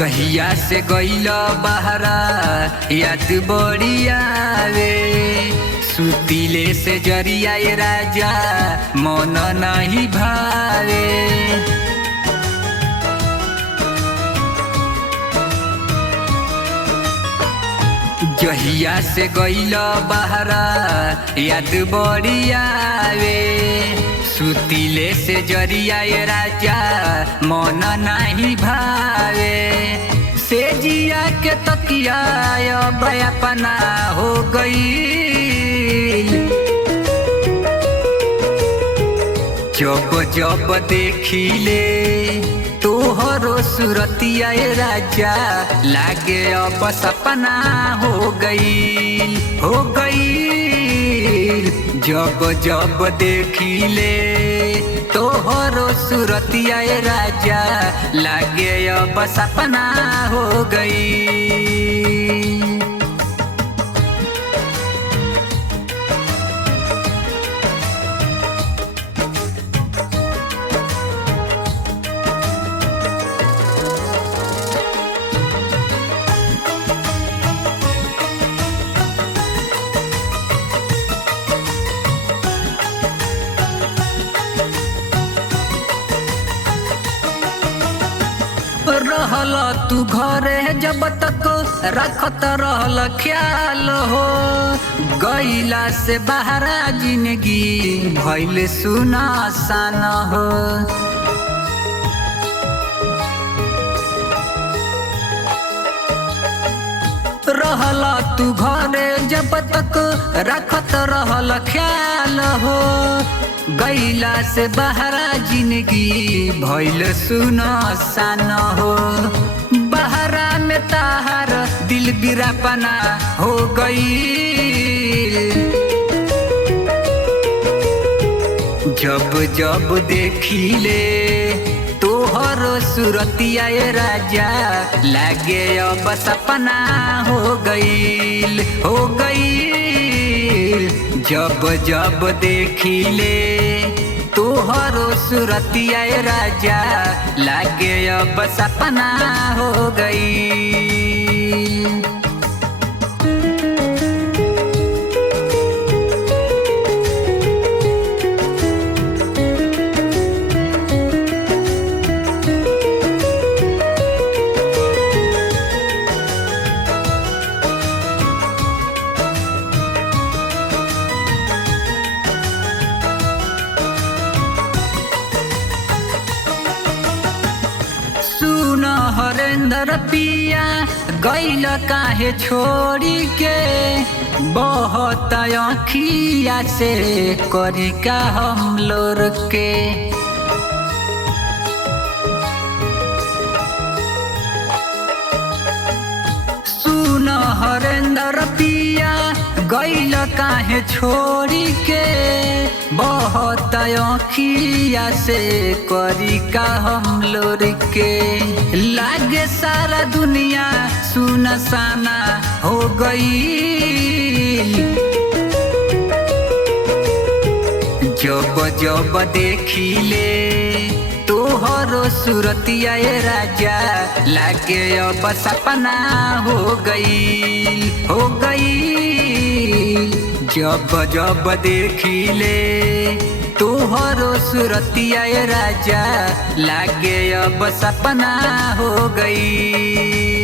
जहिया से गईल बहरा याद बड़ी आवे, सुतीले से जरिया राजा मन नहीं भावे। जहिया से गईल बहरा याद बड़ी आवे, सुतीले से जरिया राजा मन नहीं भावे। से जिया के तकिया अपना हो गई, जब जब देखिले तोहरो सुरतिया राजा लागे अब सपना हो गई, हो गई। जब जब देखिले तोहरो सुरतिया राजा लागे अब सपना हो गई। रहल तू घरे जब तक रखत रहल ख्याल हो, गईला से बहरा जिंदगी भइल सुनसान हो। रहल तू घरे जब तक रखत रहल ख्याल हो, गईला से बहरा जिंदगी भइल सुनसान हो। बहरा में ताहार दिल बिरापना हो गई, जब जब देखिले तोहरो सुरतिया राजा लागे अब सपना हो गई, हो गई। जब जब देखिले तोहरो सुरतिया राजा लागे अब सपना हो गई। सुन हरेंद्र पिया गईल काहे छोड़ी के, बहुत अखिया से करी का हम लोर के। सुन हरेंद्र पिया गईल काहे छोड़ी के, बहुत अखिया से करी का हम लोर के। लागे सारा दुनिया सुनसाना हो गई, जब जब देखिले तोहरो सुरतिया राजा लागे अब सपना हो गई, हो गई। जब जब देखिले तोहरो सुरतिया राजा लागे अब सपना हो गई।